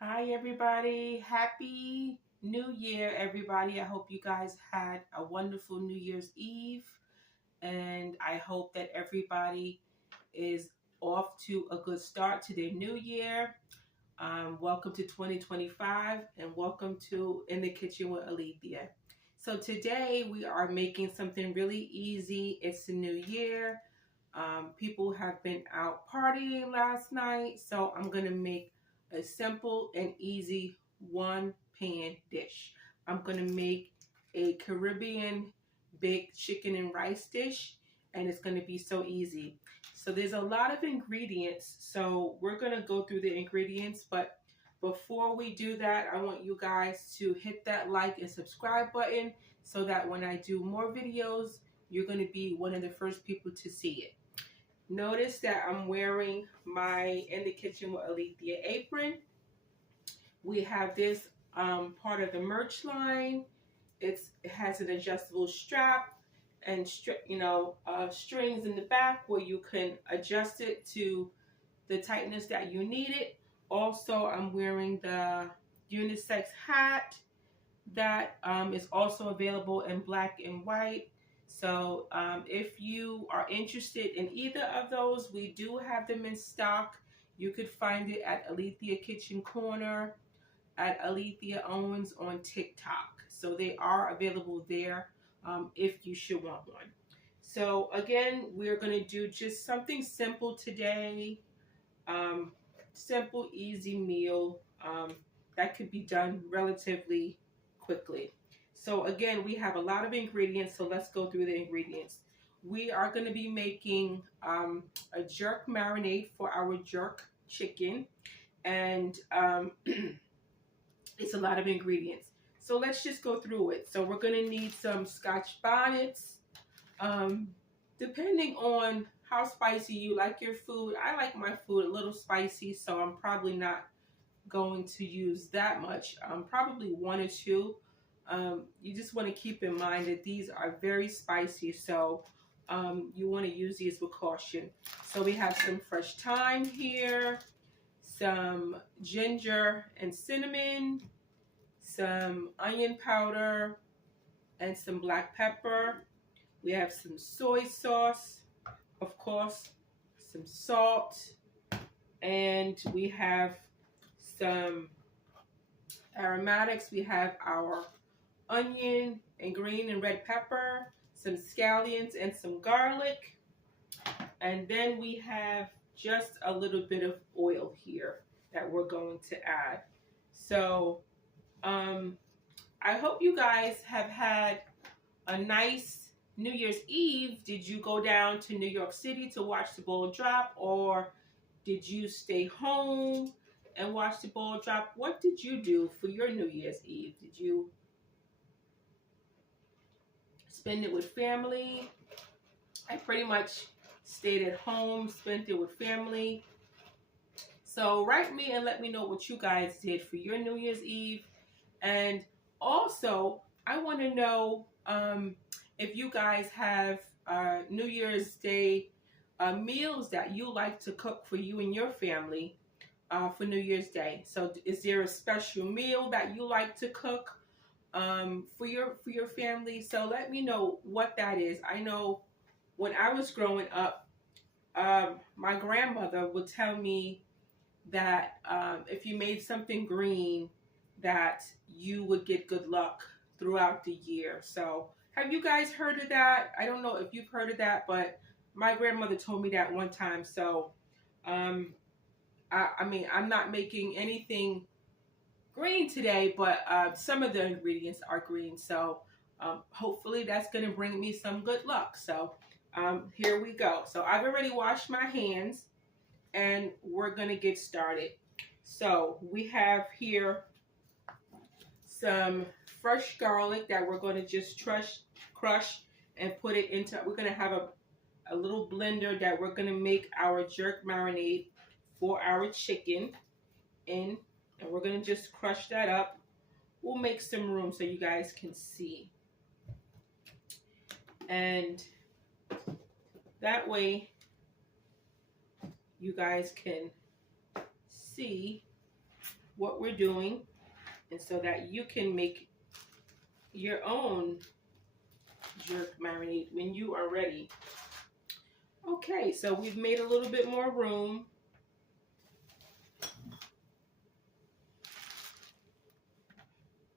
Hi, everybody. Happy New Year, everybody. I hope you guys had a wonderful New Year's Eve, and I hope that everybody is off to a good start to their new year. Welcome to 2025, and welcome to In the Kitchen with Alethea. So, today we are making something really easy. It's the new year. People have been out partying last night, so I'm going to make a simple and easy one pan dish. I'm going to make a Caribbean baked chicken and rice dish, and it's going to be so easy. So there's a lot of ingredients, so we're going to go through the ingredients, but before we do that, I want you guys to hit that like and subscribe button so that when I do more videos, you're going to be one of the first people to see it. Notice that I'm wearing my In the Kitchen with Alethea apron. We have this part of the merch line. It has an adjustable strap and strings in the back where you can adjust it to the tightness that you need it. Also, I'm wearing the unisex hat that is also available in black and white. So if you are interested in either of those, we do have them in stock. You could find it at Alethea Kitchen Corner, at Alethea Owens on TikTok. So they are available there if you should want one. So again, we're going to do just something simple today. Um, Simple, easy meal that could be done relatively quickly. So again, we have a lot of ingredients, so let's go through the ingredients. We are going to be making a jerk marinade for our jerk chicken, and it's a lot of ingredients. So let's just go through it. So we're going to need some Scotch bonnets. Um, Depending on how spicy you like your food, I like my food a little spicy, so I'm probably not going to use that much. Probably one or two. You just want to keep in mind that these are very spicy, so you want to use these with caution. So we have some fresh thyme here, some ginger and cinnamon, some onion powder, and some black pepper. We have some soy sauce, of course, some salt, and we have some aromatics. We have our onion and green and red pepper, some scallions, and some garlic. And then we have just a little bit of oil here that we're going to add. So I hope you guys have had a nice New Year's Eve. Did you go down to New York City to watch the ball drop, or did you stay home and watch the ball drop? What did you do for your New Year's Eve? Did you spend it with family? I pretty much stayed at home, spent it with family. So write me and let me know what you guys did for your New Year's Eve. And also, I want to know if you guys have New Year's Day meals that you like to cook for you and your family for New Year's Day. So, is there a special meal that you like to cook for your family? So, let me know what that is. I know when I was growing up, my grandmother would tell me that if you made something green, that you would get good luck throughout the year. So, have you guys heard of that? I don't know if you've heard of that, but my grandmother told me that one time. So, I mean, I'm not making anything green today, but some of the ingredients are green. So, hopefully, that's going to bring me some good luck. So, here we go. So, I've already washed my hands, and we're going to get started. So, we have here some fresh garlic that we're going to just crush and put it into. We're going to have a little blender that we're going to make our jerk marinade for our chicken in, and we're going to just crush that up. We'll make some room so you guys can see, and that way you guys can see what we're doing, and so that you can make your own jerk marinade when you are ready. Okay, so we've made a little bit more room.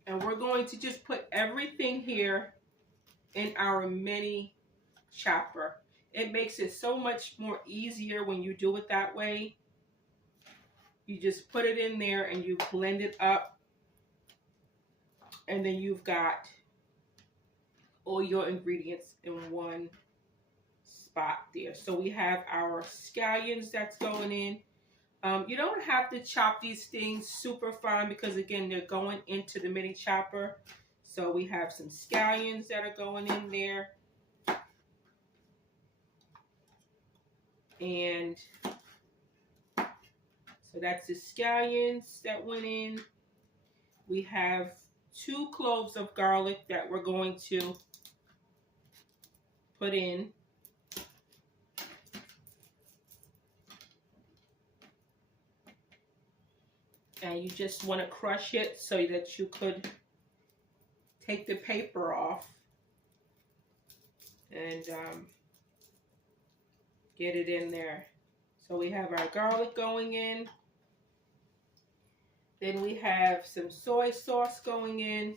And we're going to just put everything here in our mini chopper. It makes it so much more easier when you do it that way. You just put it in there and you blend it up. And then you've got all your ingredients in one spot there. So we have our scallions that's going in. You don't have to chop these things super fine because again, they're going into the mini chopper. So we have some scallions that are going in there. And so that's the scallions that went in. We have 2 cloves of garlic that we're going to put in. And you just want to crush it so that you could take the paper off and get it in there. So we have our garlic going in. Then we have some soy sauce going in.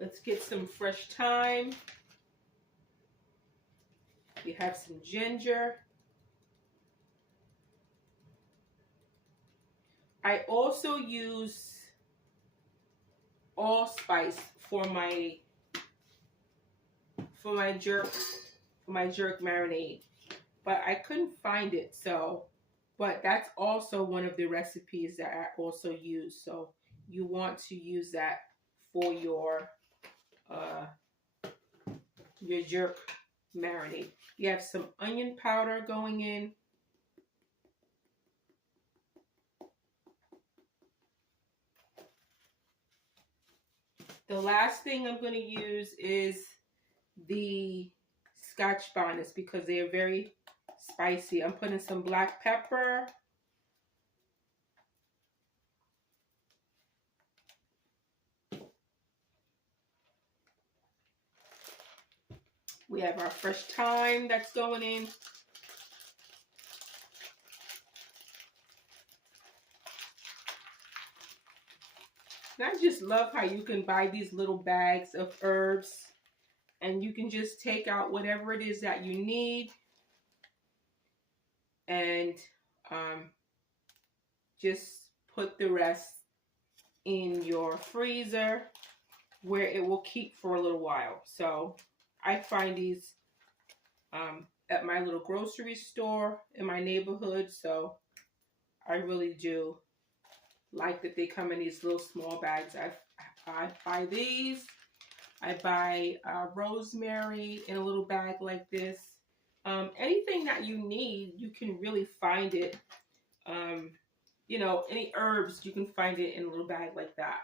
Let's get some fresh thyme. We have some ginger. I also use allspice for my jerk marinade, but I couldn't find it. So, but that's also one of the recipes that I also use. So you want to use that for your jerk marinade. You have some onion powder going in. The last thing I'm going to use is the Scotch bonnets because they are very spicy. I'm putting some black pepper. We have our fresh thyme that's going in. And I just love how you can buy these little bags of herbs and you can just take out whatever it is that you need and just put the rest in your freezer where it will keep for a little while. So I find these at my little grocery store in my neighborhood. So I really do like that they come in these little small bags. I buy these. I buy rosemary in a little bag like this. Anything that you need, you can really find it. You know, any herbs, you can find it in a little bag like that.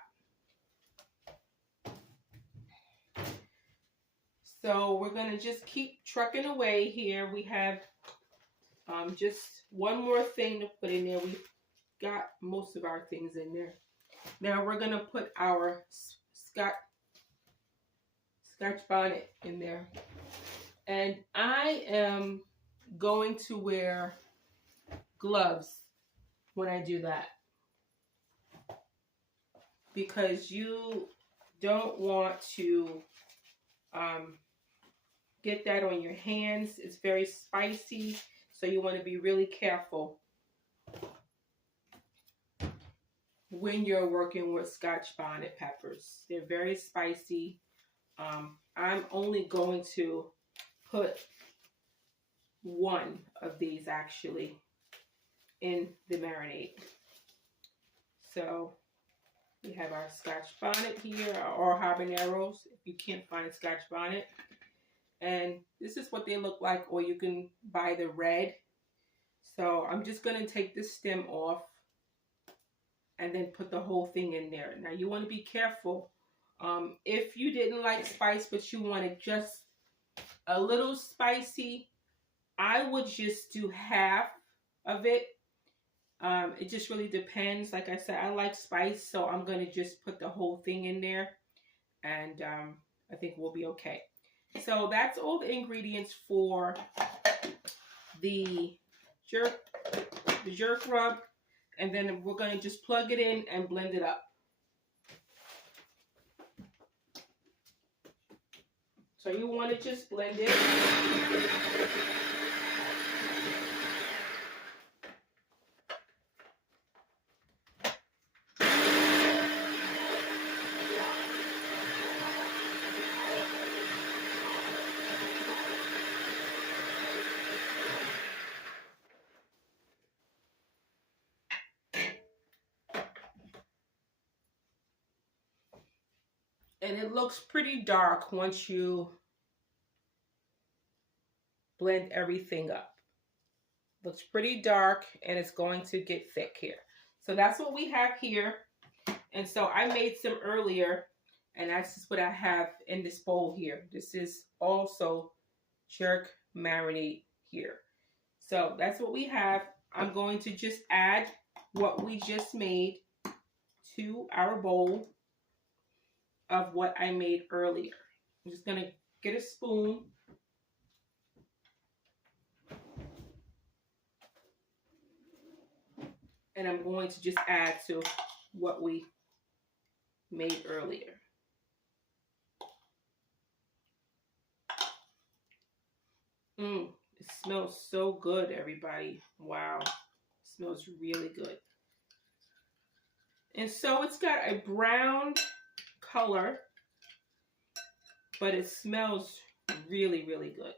So we're going to just keep trucking away here. We have just one more thing to put in there. We've got most of our things in there. Now we're going to put our Scotch bonnet in there. And I am going to wear gloves when I do that, because you don't want to get that on your hands. It's very spicy, so you want to be really careful when you're working with Scotch bonnet peppers. They're very spicy. I'm only going to put one of these actually in the marinade. So we have our Scotch bonnet here, or habaneros if you can't find a Scotch bonnet. And this is what they look like, or you can buy the red. So I'm just going to take this stem off and then put the whole thing in there. Now you want to be careful If you didn't like spice, but you wanted just a little spicy, I would just do half of it. It just really depends. Like I said, I like spice, so I'm going to just put the whole thing in there, and I think we'll be okay. So that's all the ingredients for the jerk rub, and then we're going to just plug it in and blend it up. So you want to just blend it. And it looks pretty dark once you blend everything up. Looks pretty dark, and it's going to get thick here. So that's what we have here. And so I made some earlier, and that's just what I have in this bowl here. This is also jerk marinade here. So that's what we have. I'm going to just add what we just made to our bowl of what I made earlier. I'm just going to get a spoon. And I'm going to just add to what we made earlier. It smells so good, everybody. Wow. It smells really good. And so it's got a brown color, but it smells really, really good.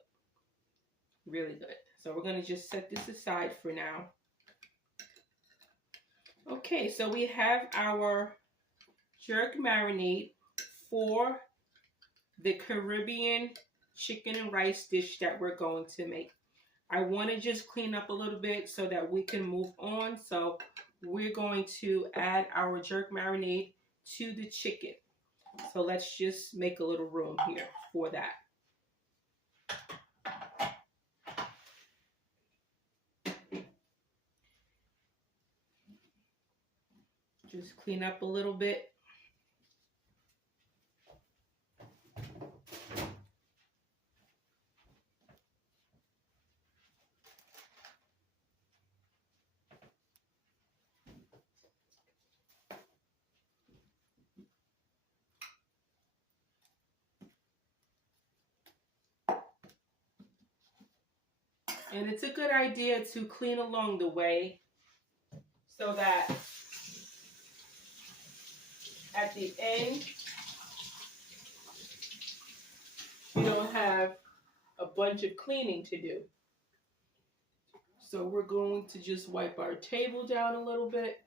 Really good. So we're going to just set this aside for now. Okay, so we have our jerk marinade for the Caribbean chicken and rice dish that we're going to make. I want to just clean up a little bit so that we can move on. So we're going to add our jerk marinade to the chicken. So let's just make a little room here for that. Just clean up a little bit. And it's a good idea to clean along the way so that at the end you don't have a bunch of cleaning to do. So we're going to just wipe our table down a little bit.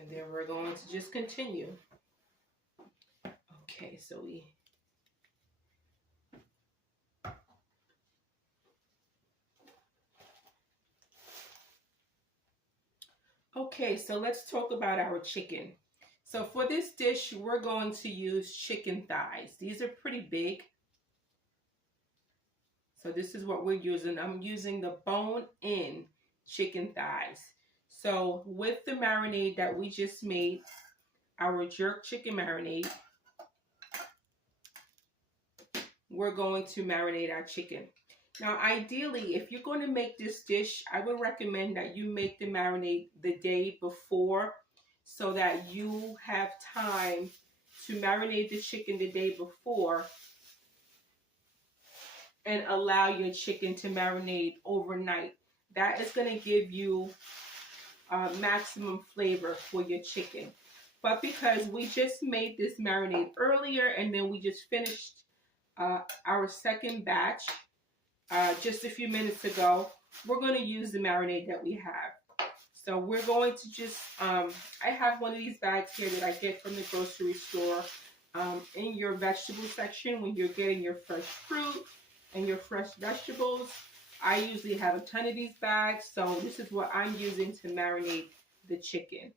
And then we're going to just continue. Okay, so so let's talk about our chicken. So for this dish, we're going to use chicken thighs. These are pretty big. So this is what we're using. I'm using the bone-in chicken thighs. So with the marinade that we just made, our jerk chicken marinade, we're going to marinate our chicken. Now, ideally, if you're going to make this dish, I would recommend that you make the marinade the day before so that you have time to marinate the chicken the day before and allow your chicken to marinate overnight. That is going to give you maximum flavor for your chicken. But because we just made this marinade earlier and then we just finished our second batch just a few minutes ago, we're going to use the marinade that we have. So we're going to just, I have one of these bags here that I get from the grocery store. in your vegetable section when you're getting your fresh fruit and your fresh vegetables. I usually have a ton of these bags, so this is what I'm using to marinate the chicken.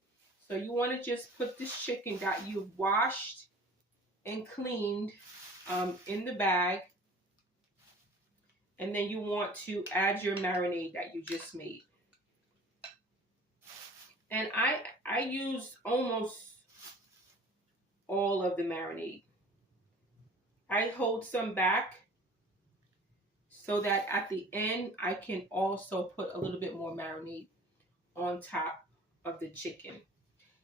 So you want to just put this chicken that you've washed and cleaned in the bag, and then you want to add your marinade that you just made. And I use almost all of the marinade. I hold some back so that at the end I can also put a little bit more marinade on top of the chicken.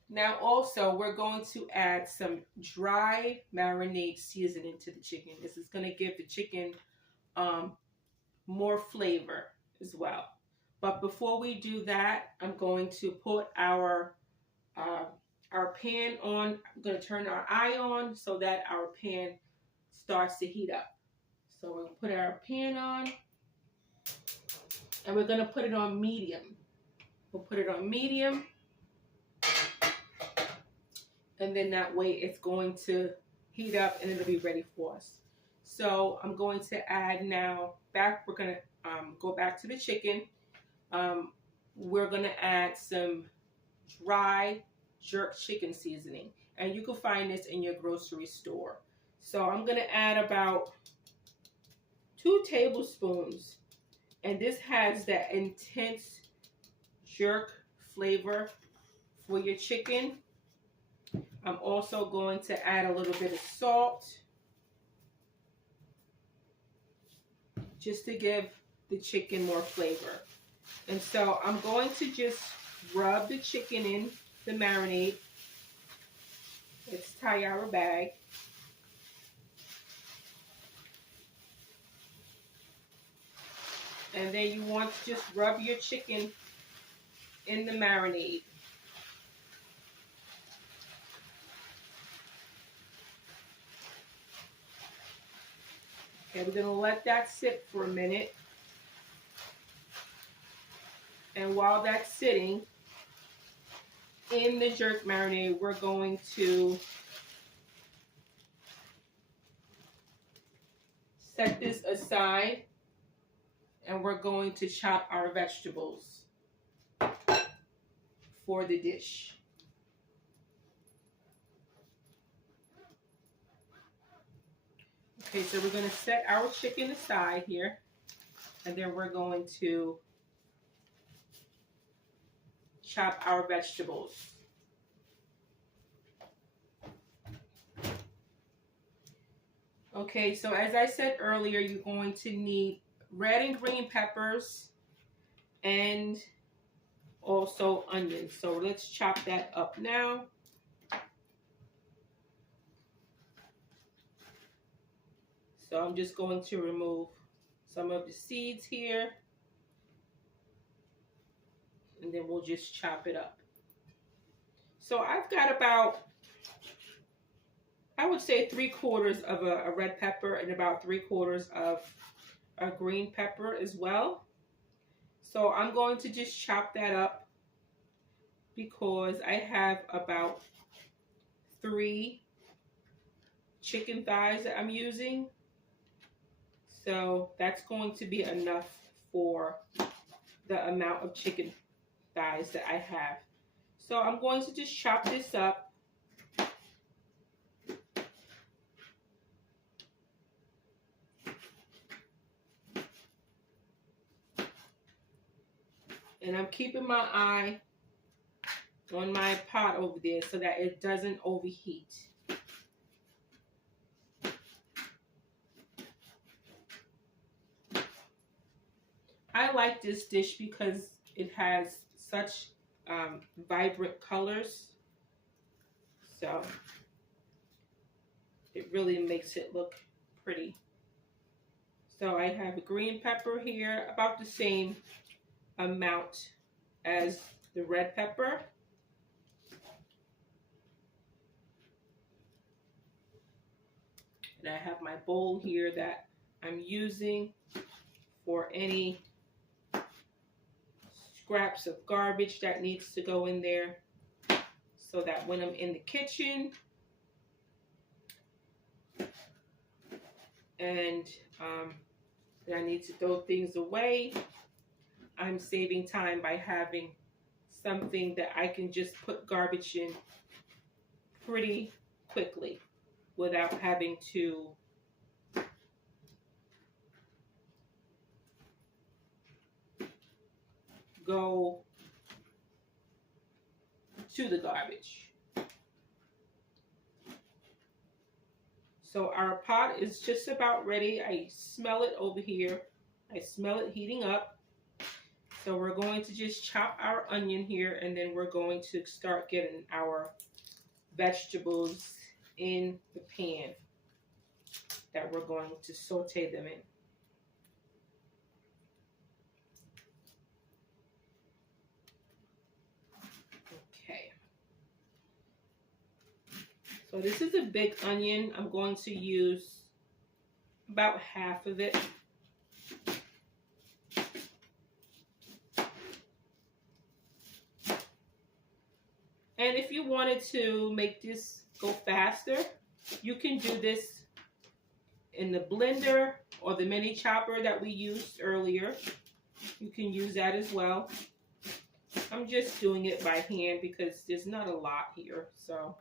Now also we're going to add some dry marinade seasoning to the chicken. This is going to give the chicken more flavor as well. But before we do that, I'm going to put our pan on. I'm going to turn our eye on so that our pan starts to heat up. So we'll put our pan on, and we're going to put it on medium. We'll put it on medium, and then that way it's going to heat up and it'll be ready for us. So I'm going to add now we're going to go back to the chicken. We're going to add some dry jerk chicken seasoning, and you can find this in your grocery store. So I'm going to add about 2 tablespoons, and this has that intense jerk flavor for your chicken. I'm also going to add a little bit of salt just to give the chicken more flavor. And so I'm going to just rub the chicken in the marinade. Let's tie our bag. And then you want to just rub your chicken in the marinade. Okay, we're going to let that sit for a minute. And while that's sitting in the jerk marinade, we're going to set this aside, and we're going to chop our vegetables for the dish. Okay, so we're going to set our chicken aside here, and then we're going to chop our vegetables. Okay, so as I said earlier, you're going to need red and green peppers and also onions. So let's chop that up now. So I'm just going to remove some of the seeds here, and then we'll just chop it up. So I've got about, I would say 3/4 of a red pepper and about 3/4 of a green pepper as well. So I'm going to just chop that up because I have about 3 chicken thighs that I'm using. So that's going to be enough for the amount of chicken thighs that I have. So I'm going to just chop this up. And I'm keeping my eye on my pot over there so that it doesn't overheat. I like this dish because it has such vibrant colors. So it really makes it look pretty. So I have a green pepper here, about the same amount as the red pepper. And I have my bowl here that I'm using for any scraps of garbage that needs to go in there, so that when I'm in the kitchen and I need to throw things away. I'm saving time by having something that I can just put garbage in pretty quickly without having to go to the garbage. So our pot is just about ready. I smell it over here. I smell it heating up. So we're going to just chop our onion here, and then we're going to start getting our vegetables in the pan that we're going to saute them in. Okay. So this is a big onion. I'm going to use about half of it. And if you wanted to make this go faster, you can do this in the blender or the mini chopper that we used earlier. You can use that as well. I'm just doing it by hand because there's not a lot here, so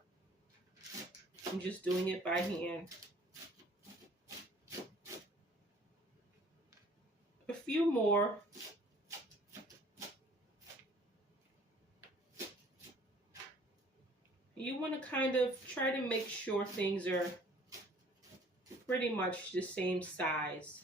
I'm just doing it by hand. A few more. You want to kind of try to make sure things are pretty much the same size.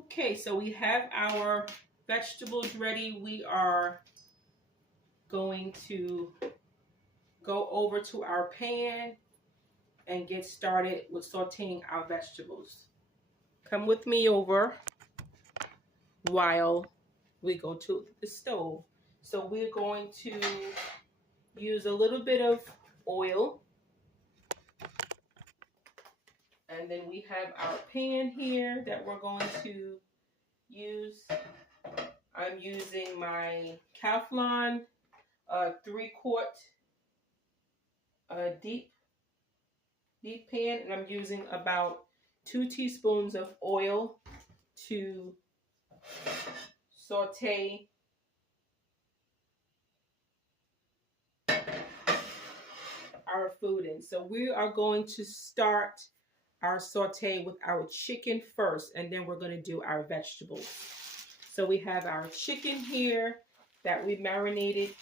Okay, so we have our vegetables ready. We are going to go over to our pan and get started with sauteing our vegetables. Come with me over while we go to the stove. So we're going to use a little bit of oil. And then we have our pan here that we're going to use. I'm using my Calphalon 3-quart deep pan, and I'm using about 2 teaspoons of oil to saute our food in. So we are going to start our saute with our chicken first, and then we're going to do our vegetables. So we have our chicken here that we marinated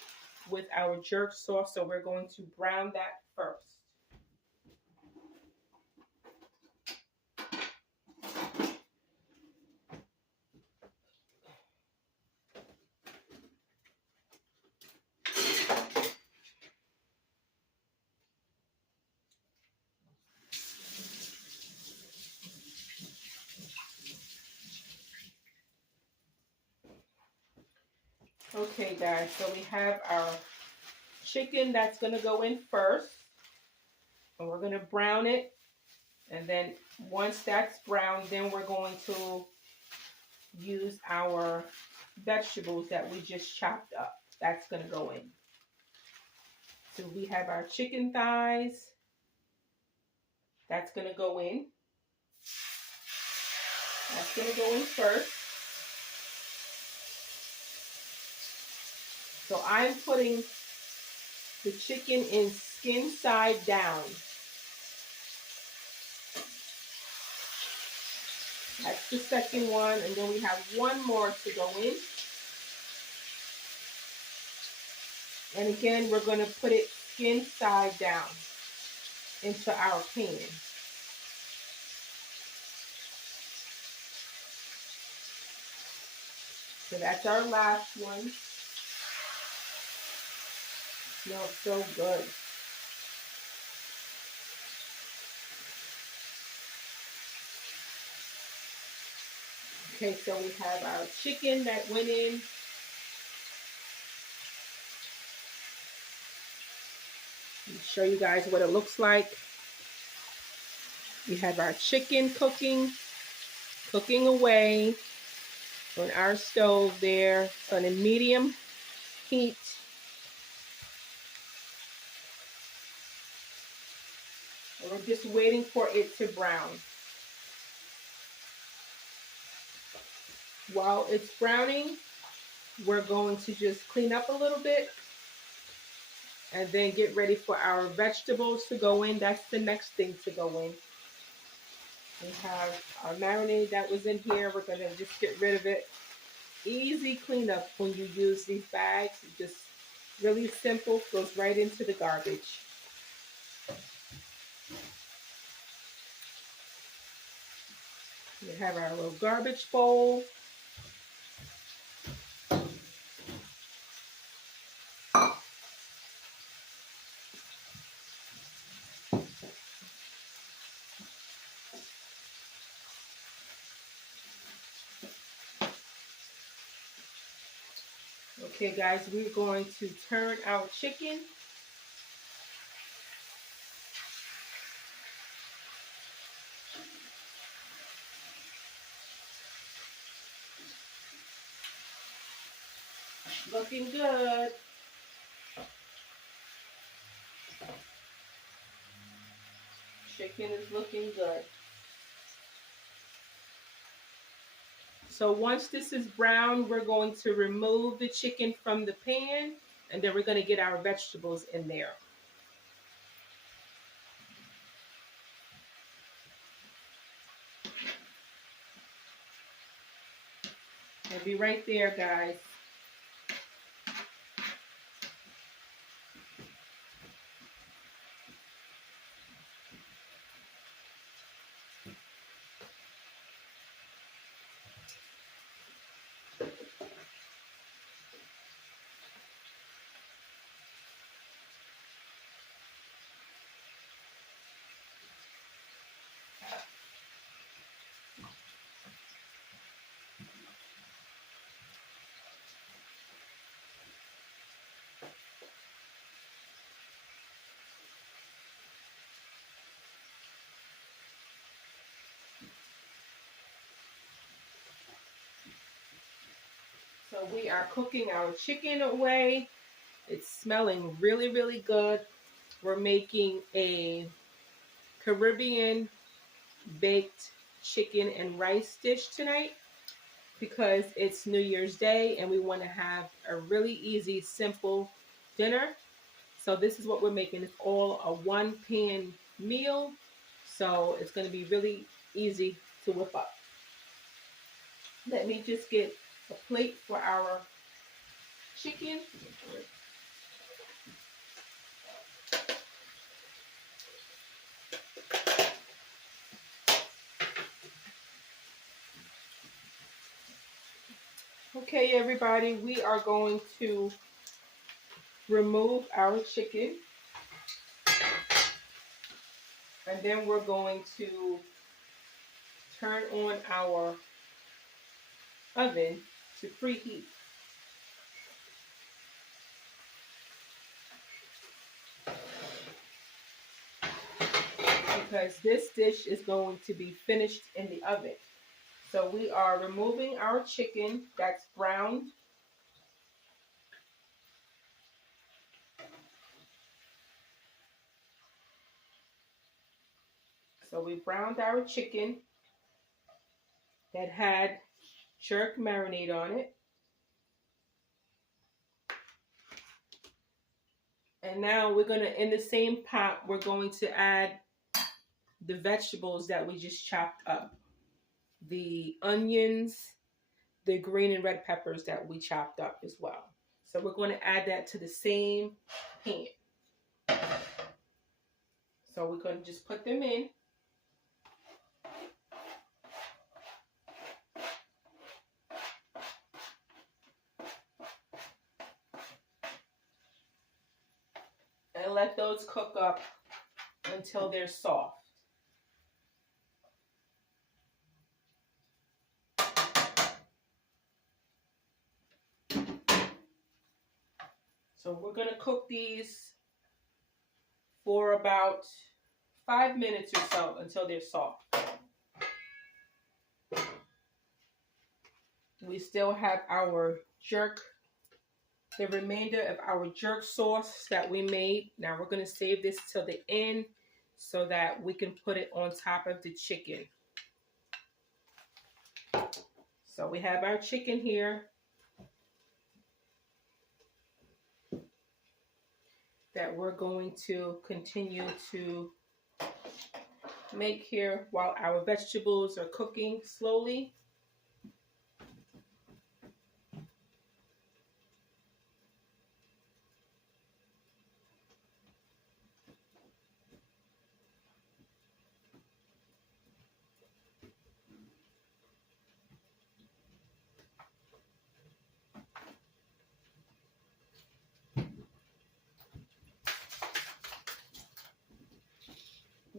with our jerk sauce, so we're going to brown that first. Okay guys, so we have our chicken that's going to go in first, and we're going to brown it, and then once that's browned, then we're going to use our vegetables that we just chopped up. That's going to go in. So we have our chicken thighs. That's going to go in. That's going to go in first. So I'm putting the chicken in skin side down. That's the second one, and then we have one more to go in. And again, we're going to put it skin side down into our pan. So that's our last one. Smells so good. Okay, so we have our chicken that went in. Let me show you guys what it looks like. We have our chicken cooking away. on our stove there. It's on a medium heat. And we're just waiting for it to brown. While it's browning, we're going to just clean up a little bit and then get ready for our vegetables to go in. That's the next thing to go in. We have our marinade that was in here. We're going to just get rid of it. Easy cleanup when you use these bags. Just really simple, goes right into the garbage. We have our little garbage bowl. Okay guys, we're going to turn our chicken. Looking good. Chicken is looking good. So once this is brown, we're going to remove the chicken from the pan, and then we're going to get our vegetables in there. I'll be right there, guys. So we are cooking our chicken away. It's smelling really, really good. We're making a Caribbean baked chicken and rice dish tonight because it's New Year's Day and we want to have a really easy, simple dinner. So this is what we're making. It's all a one pan meal. So it's going to be really easy to whip up. Let me just get a plate for our chicken. Okay, everybody, we are going to remove our chicken. And then we're going to turn on our oven to preheat. Because this dish is going to be finished in the oven. So we are removing our chicken that's browned. So we browned our chicken that had jerk marinade on it. And now we're going to, in the same pot, we're going to add the vegetables that we just chopped up. The onions, the green and red peppers that we chopped up as well. So we're going to add that to the same pan. So we're going to just put them in. And let those cook up until they're soft. So we're going to cook these for about 5 minutes or so until they're soft. We still have our jerk, the remainder of our jerk sauce that we made. Now we're going to save this till the end so that we can put it on top of the chicken. So we have our chicken here that we're going to continue to make here while our vegetables are cooking slowly.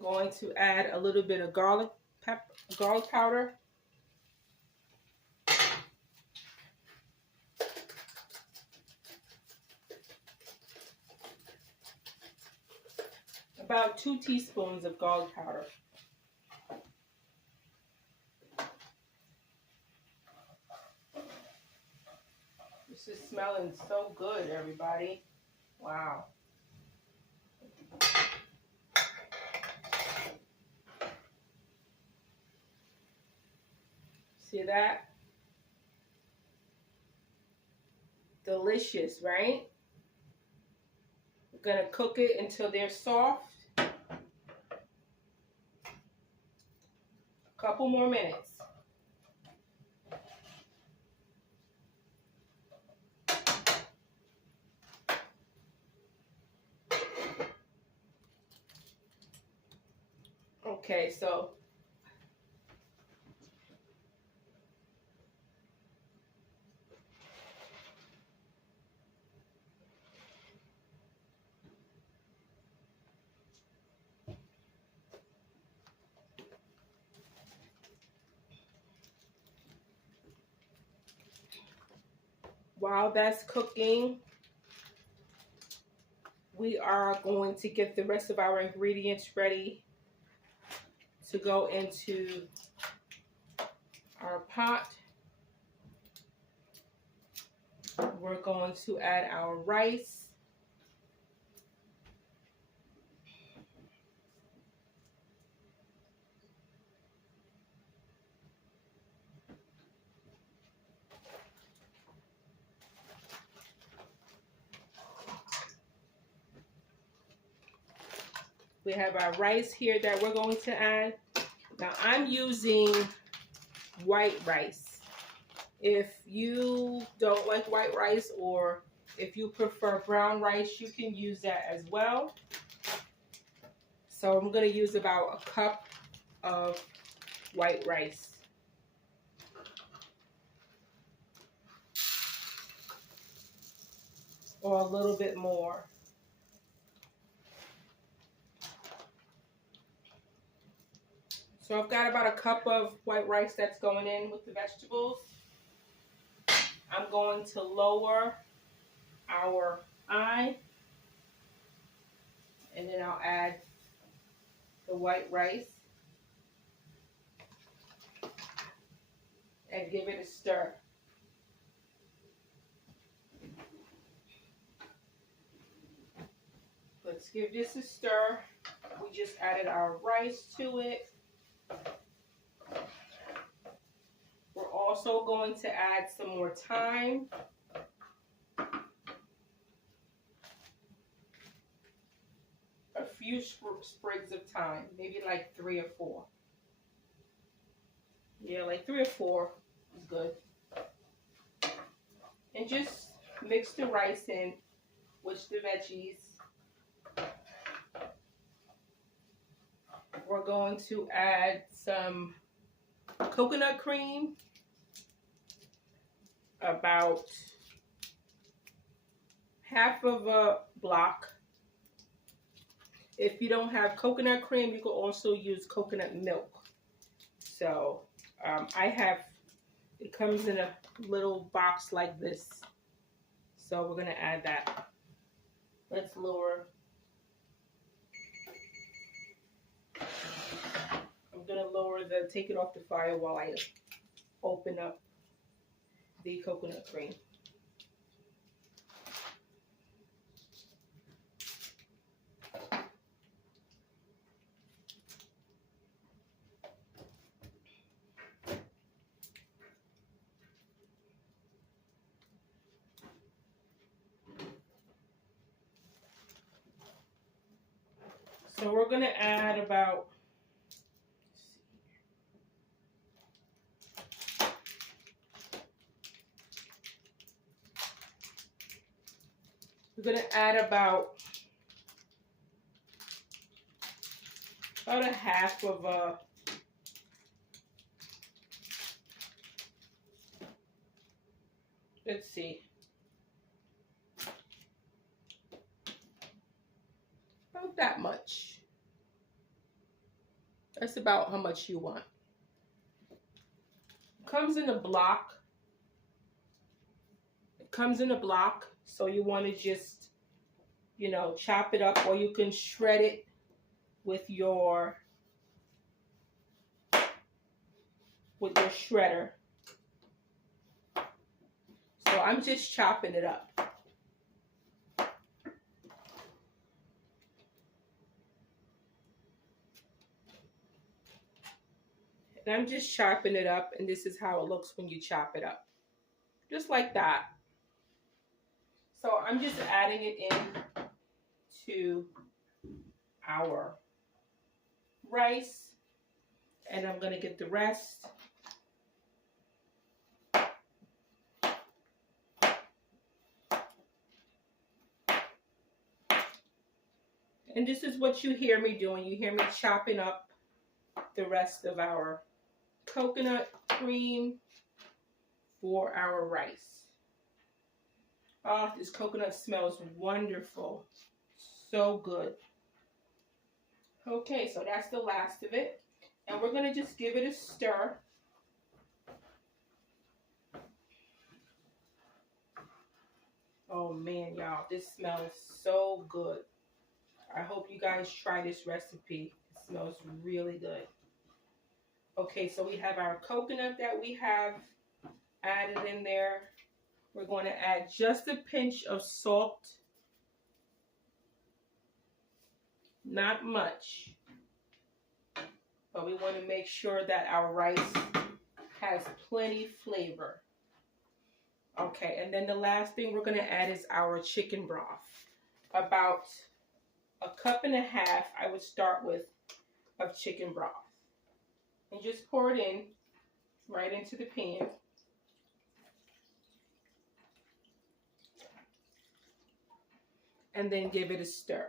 Going to add a little bit of garlic powder. About 2 teaspoons of garlic powder. This is smelling so good, everybody. Wow. See that? Delicious, right? We're gonna cook it until they're soft. A couple more minutes. Okay, so while that's cooking, we are going to get the rest of our ingredients ready to go into our pot. We're going to add our rice. We have our rice here that we're going to add. Now I'm using white rice. If you don't like white rice, or if you prefer brown rice, you can use that as well. So I'm going to use about a cup of white rice. Or a little bit more. So I've got about a cup of white rice that's going in with the vegetables. I'm going to lower our eye, and then I'll add the white rice and give it a stir. Let's give this a stir. We just added our rice to it. We're also going to add some more thyme. A few sprigs of thyme, maybe like 3 or 4. Yeah, like 3 or 4 is good. And just mix the rice in with the veggies. We're going to add some coconut cream, about half of a block. If you don't have coconut cream, you can also use coconut milk. So I have, it comes in a little box like this. So we're going to add that. Let's lower. I'm going to lower take it off the fire while I open up the coconut cream. So we're going to add about, about a half of a let's see, about that much. That's about how much you want. Comes in a block. It comes in a block, so you want to just, you know, chop it up, or you can shred it with your shredder. So I'm just chopping it up. And I'm just chopping it up, and this is how it looks when you chop it up. Just like that. So I'm just adding it in to our rice, and I'm going to get the rest. And this is what you hear me doing. You hear me chopping up the rest of our coconut cream for our rice. Oh, this coconut smells wonderful. So good. Okay, so that's the last of it. And we're going to just give it a stir. Oh man, y'all, this smells so good. I hope you guys try this recipe. It smells really good. Okay, so we have our coconut that we have added in there. We're going to add just a pinch of salt. Not much. But we want to make sure that our rice has plenty flavor. Okay, and then the last thing we're going to add is our chicken broth. About a cup and a half, I would start with, of chicken broth. And just pour it in, right into the pan. And then give it a stir.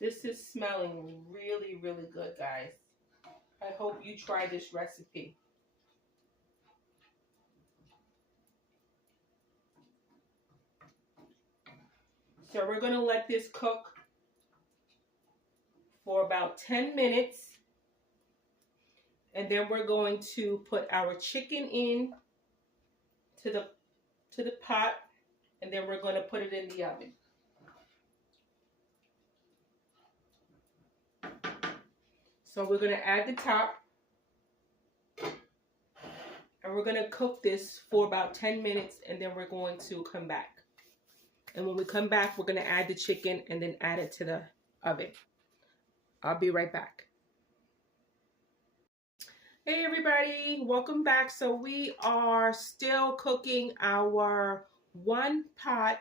This is smelling really, really good, guys. I hope you try this recipe. So we're going to let this cook for about 10 minutes. And then we're going to put our chicken in to the pot, and then we're going to put it in the oven. So we're going to add the top, and we're going to cook this for about 10 minutes, and then we're going to come back. And when we come back, we're going to add the chicken and then add it to the oven. I'll be right back. Hey everybody, welcome back. So we are still cooking our one pot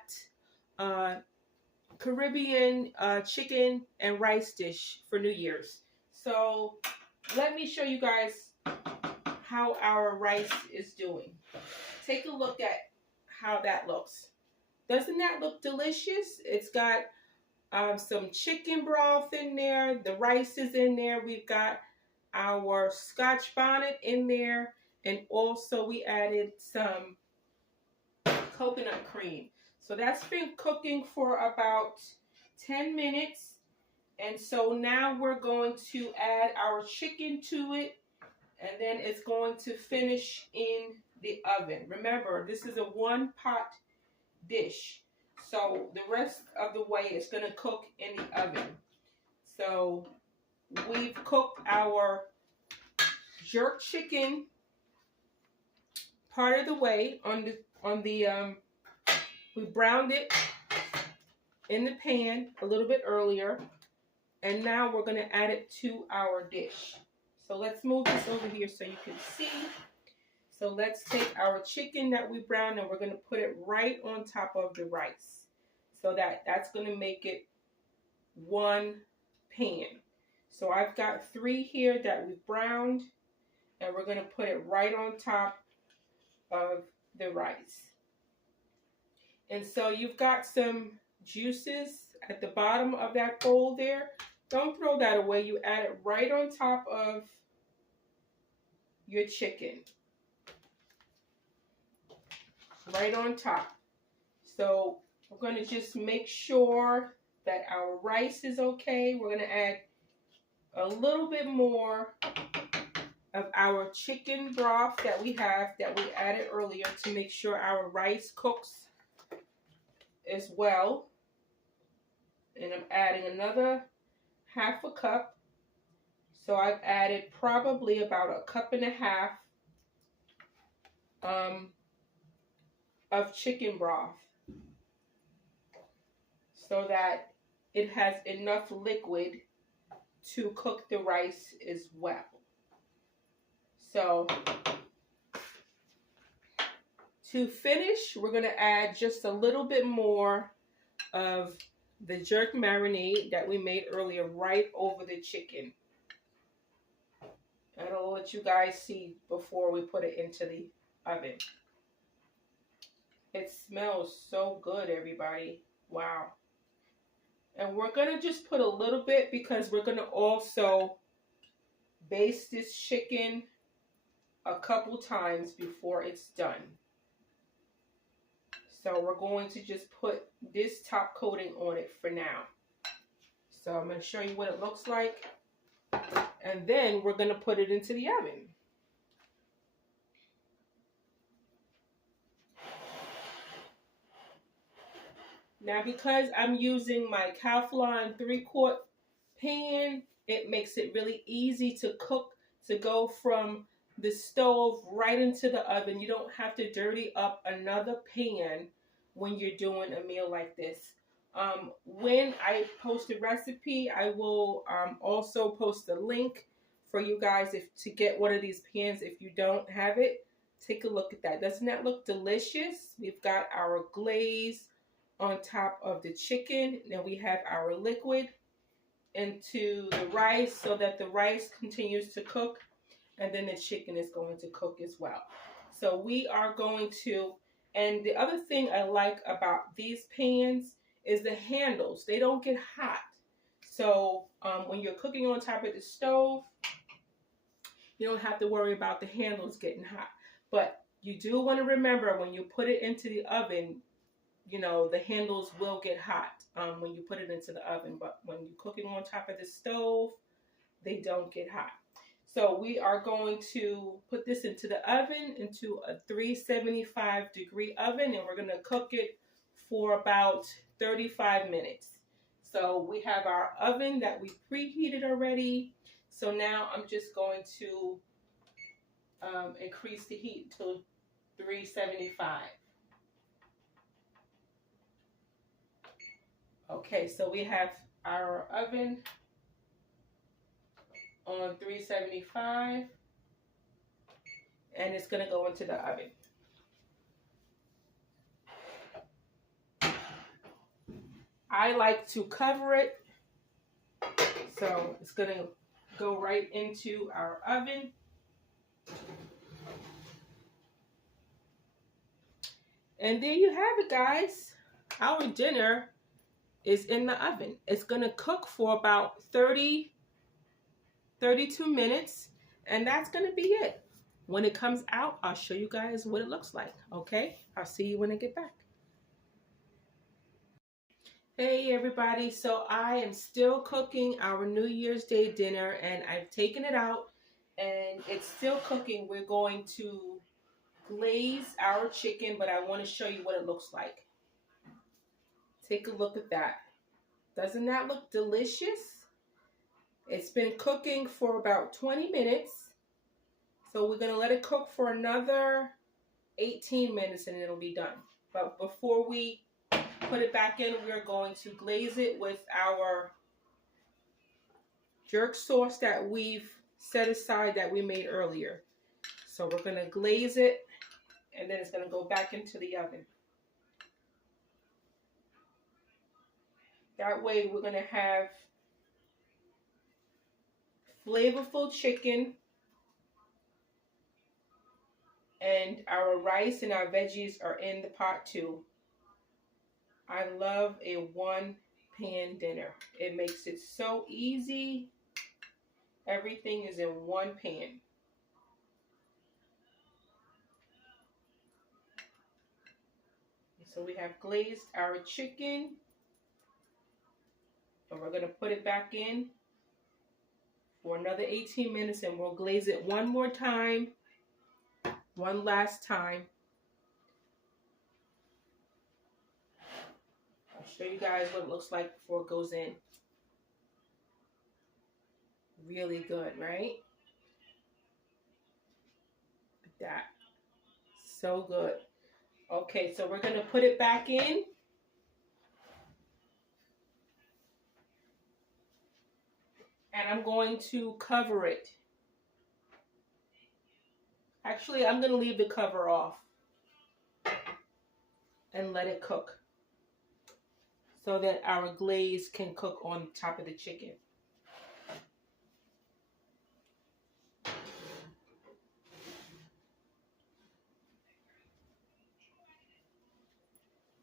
Caribbean chicken and rice dish for New Year's. So let me show you guys how our rice is doing. Take a look at how that looks. Doesn't that look delicious? It's got some chicken broth in there. The rice is in there. We've got our Scotch bonnet in there. And also we added some coconut cream. So that's been cooking for about 10 minutes. And so now we're going to add our chicken to it. And then it's going to finish in the oven. Remember, this is a one pot dish. So the rest of the way it's going to cook in the oven. So we've cooked our jerk chicken part of the way we browned it in the pan a little bit earlier, and now we're going to add it to our dish. So let's move this over here so you can see. So let's take our chicken that we browned and we're going to put it right on top of the rice. So that's going to make it one pan. So I've got 3 here that we've browned, and we're going to put it right on top of the rice. And so you've got some juices at the bottom of that bowl there. Don't throw that away. You add it right on top of your chicken. Right on top. So we're going to just make sure that our rice is okay. We're going to add a little bit more of our chicken broth that we added earlier to make sure our rice cooks as well. And I'm adding another half a cup. So I've added probably about a cup and a half of chicken broth so that it has enough liquid to cook the rice as well. So to finish, we're going to add just a little bit more of the jerk marinade that we made earlier right over the chicken. And I'll let you guys see before we put it into the oven. It smells so good, everybody. Wow. And we're going to just put a little bit because we're going to also baste this chicken a couple times before it's done. So we're going to just put this top coating on it for now. So I'm going to show you what it looks like. And then we're going to put it into the oven. Now, because I'm using my Calphalon 3-quart pan, it makes it really easy to cook, to go from the stove right into the oven. You don't have to dirty up another pan when you're doing a meal like this. When I post a recipe, I will also post a link for you guys to get one of these pans if you don't have it. Take a look at that. Doesn't that look delicious? We've got our glaze on top of the chicken. Then we have our liquid into the rice so that the rice continues to cook, and then the chicken is going to cook as well. So we are going to, and the other thing I like about these pans is the handles. They don't get hot. So when you're cooking on top of the stove, you don't have to worry about the handles getting hot. But you do want to remember when you put it into the oven, you know, the handles will get hot when you put it into the oven. But when you're cooking on top of the stove, they don't get hot. So we are going to put this into the oven, into a 375 degree oven, and we're going to cook it for about 35 minutes. So we have our oven that we preheated already. So now I'm just going to increase the heat to 375. Okay, so we have our oven on 375, and it's going to go into the oven. I like to cover it, so it's going to go right into our oven. And there you have it, guys. Our dinner is in the oven. It's going to cook for about 32 minutes, and that's going to be it. When it comes out, I'll show you guys what it looks like, okay? I'll see you when I get back. Hey everybody, so I am still cooking our New Year's Day dinner, and I've taken it out and it's still cooking. We're going to glaze our chicken, but I want to show you what it looks like. Take a look at that. Doesn't that look delicious? It's been cooking for about 20 minutes. So we're going to let it cook for another 18 minutes and it'll be done. But before we put it back in, we're going to glaze it with our jerk sauce that we've set aside that we made earlier. So we're going to glaze it and then it's going to go back into the oven. That way we're going to have flavorful chicken and our rice and our veggies are in the pot too. I love a one-pan dinner. It makes it so easy. Everything is in one pan. So we have glazed our chicken. And we're going to put it back in for another 18 minutes and we'll glaze it one more time. One last time. I'll show you guys what it looks like before it goes in. Really good, right? That. So good. Okay, so we're going to put it back in. And I'm going to cover it. Actually, I'm going to leave the cover off and let it cook so that our glaze can cook on top of the chicken.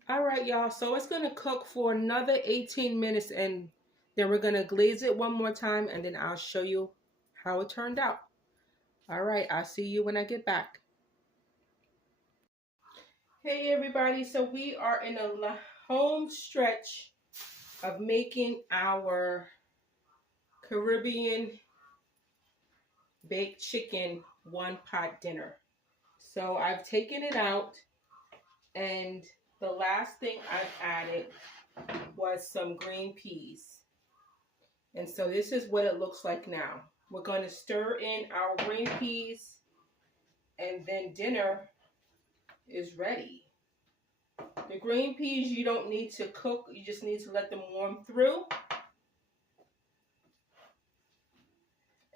All right, y'all, so it's going to cook for another 18 minutes and then we're going to glaze it one more time and then I'll show you how it turned out. All right, I'll see you when I get back. Hey everybody, so we are in a home stretch of making our Caribbean baked chicken one pot dinner. So I've taken it out and the last thing I've added was some green peas. And so this is what it looks like now. We're going to stir in our green peas and then dinner is ready. The green peas you don't need to cook, you just need to let them warm through.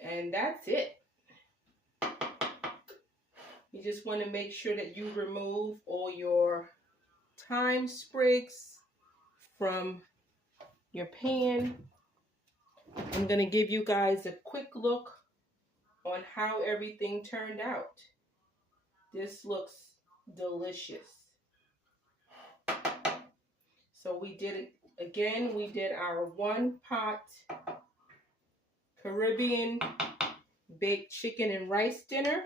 And that's it. You just want to make sure that you remove all your thyme sprigs from your pan. I'm going to give you guys a quick look on how everything turned out. This looks delicious. So we did it again. We did our one pot Caribbean baked chicken and rice dinner.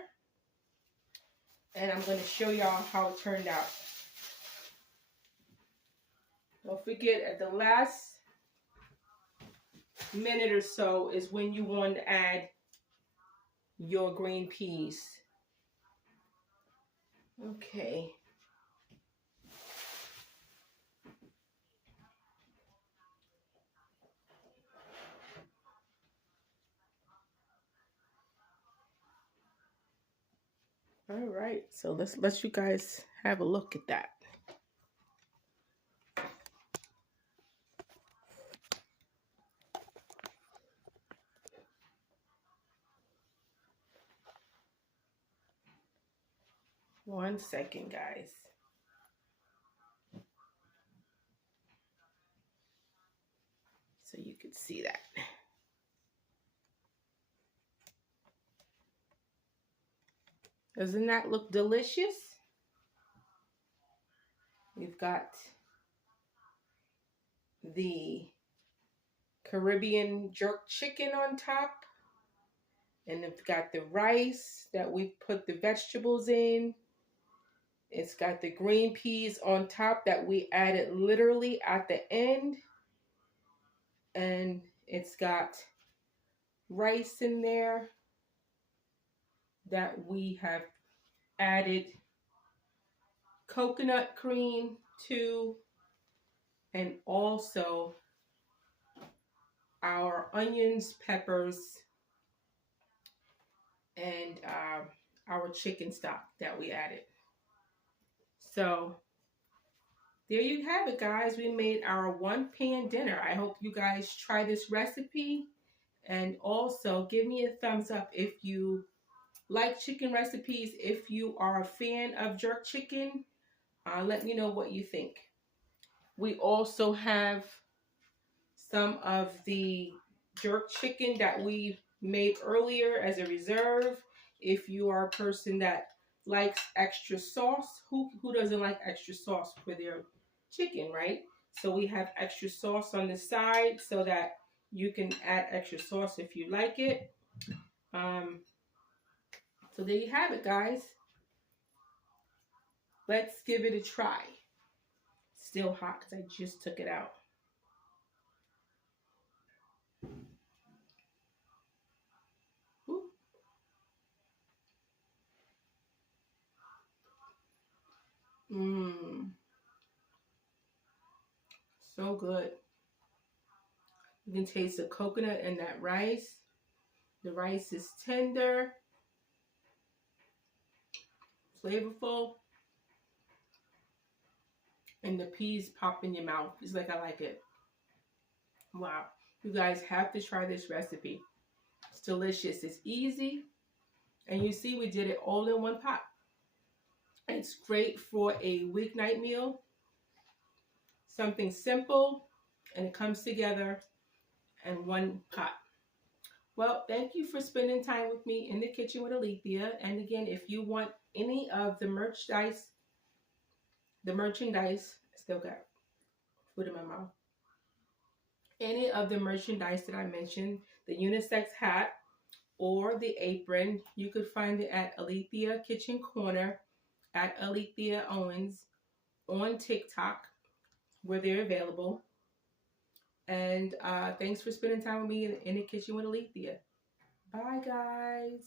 And I'm going to show y'all how it turned out. Don't forget, at the last minute or so is when you want to add your green peas. Okay. All right, so let's let you guys have a look at that. One second, guys. So you can see that. Doesn't that look delicious? We've got the Caribbean jerk chicken on top. And it's got the rice that we put the vegetables in. It's got the green peas on top that we added literally at the end. And it's got rice in there that we have added coconut cream to. and also our onions, peppers, and our chicken stock that we added. So there you have it, guys. We made our one pan dinner. I hope you guys try this recipe, and also give me a thumbs up if you like chicken recipes. If you are a fan of jerk chicken, let me know what you think. We also have some of the jerk chicken that we made earlier as a reserve. If you are a person that likes extra sauce, who doesn't like extra sauce for their chicken, right? So we have extra sauce on the side so that you can add extra sauce if you like it. Um, so there you have it, guys. Let's give it a try. Still hot because I just took it out. Mmm, so good. You can taste the coconut in that rice. The rice is tender, flavorful, and the peas pop in your mouth. It's like I like it. Wow. You guys have to try this recipe. It's delicious. It's easy. And you see we did it all in one pot. It's great for a weeknight meal. Something simple, and it comes together in one pot. Well, thank you for spending time with me in the kitchen with Alethea. And again, if you want any of the merchandise, I still got food in my mouth. Any of the merchandise that I mentioned, the unisex hat or the apron, you could find it at Alethea Kitchen Corner at Alethea Owens on TikTok, where they're available. And thanks for spending time with me in the kitchen with Alethea. Bye, guys.